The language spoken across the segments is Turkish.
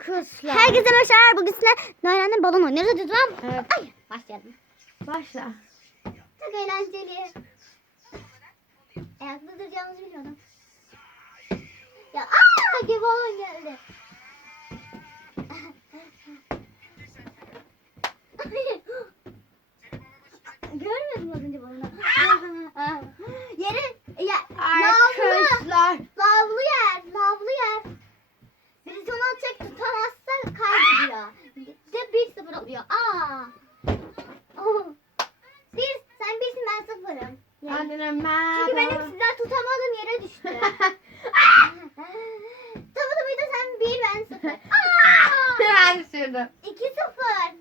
Arkadaşlar. Herkese merhabalar. Bugün sizinle Nalan'la balon oynuyoruz. Hadi tamam. Evet. Ay başlayalım. Başla. Çok eğlenceli. Ayakta duracağımızı biliyordum. Ya aaa gibi balon geldi. Görmedim az önce balonu. Yere ya lavlı. Arkadaşlar. Lavlı yer, lavlı yer. Birisi onu atacak tutamazsa kaybediyor. De bir sıfır oluyor. Aa. Oh. Bir, sen birsin ben sıfırım. Annene merhaba. Çünkü benim sizden tutamadığım yere düştü. Tamı tamıyla sen bir ben sıfır. Aa! Ben sürdüm. İki sıfır.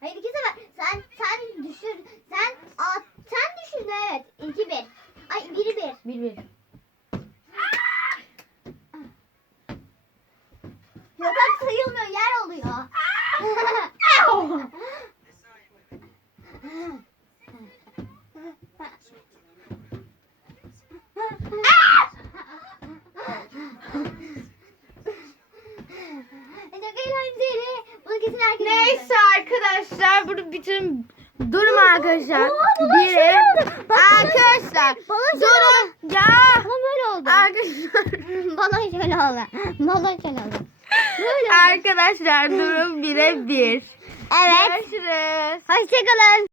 Hayır iki sıfır. Sen sen düşür. Sen at, sen düşürdün evet. İki bir. Ay biri bir. Bir bir. Yatak sayılmıyor yer oluyor. Çok eğlenceli. Bunu kesin herkes Neyse arkadaşlar bunu bitirin. Durun arkadaşlar. Biri. Bak, Arkadaşlar. şöyle Durun. Ya. Balon böyle oldu. Arkadaşlar. Balon şöyle oldu. Balon şöyle oldu. Böyle oldu. Arkadaşlar durun bire bir. Evet. Görüşürüz. Hoşçakalın.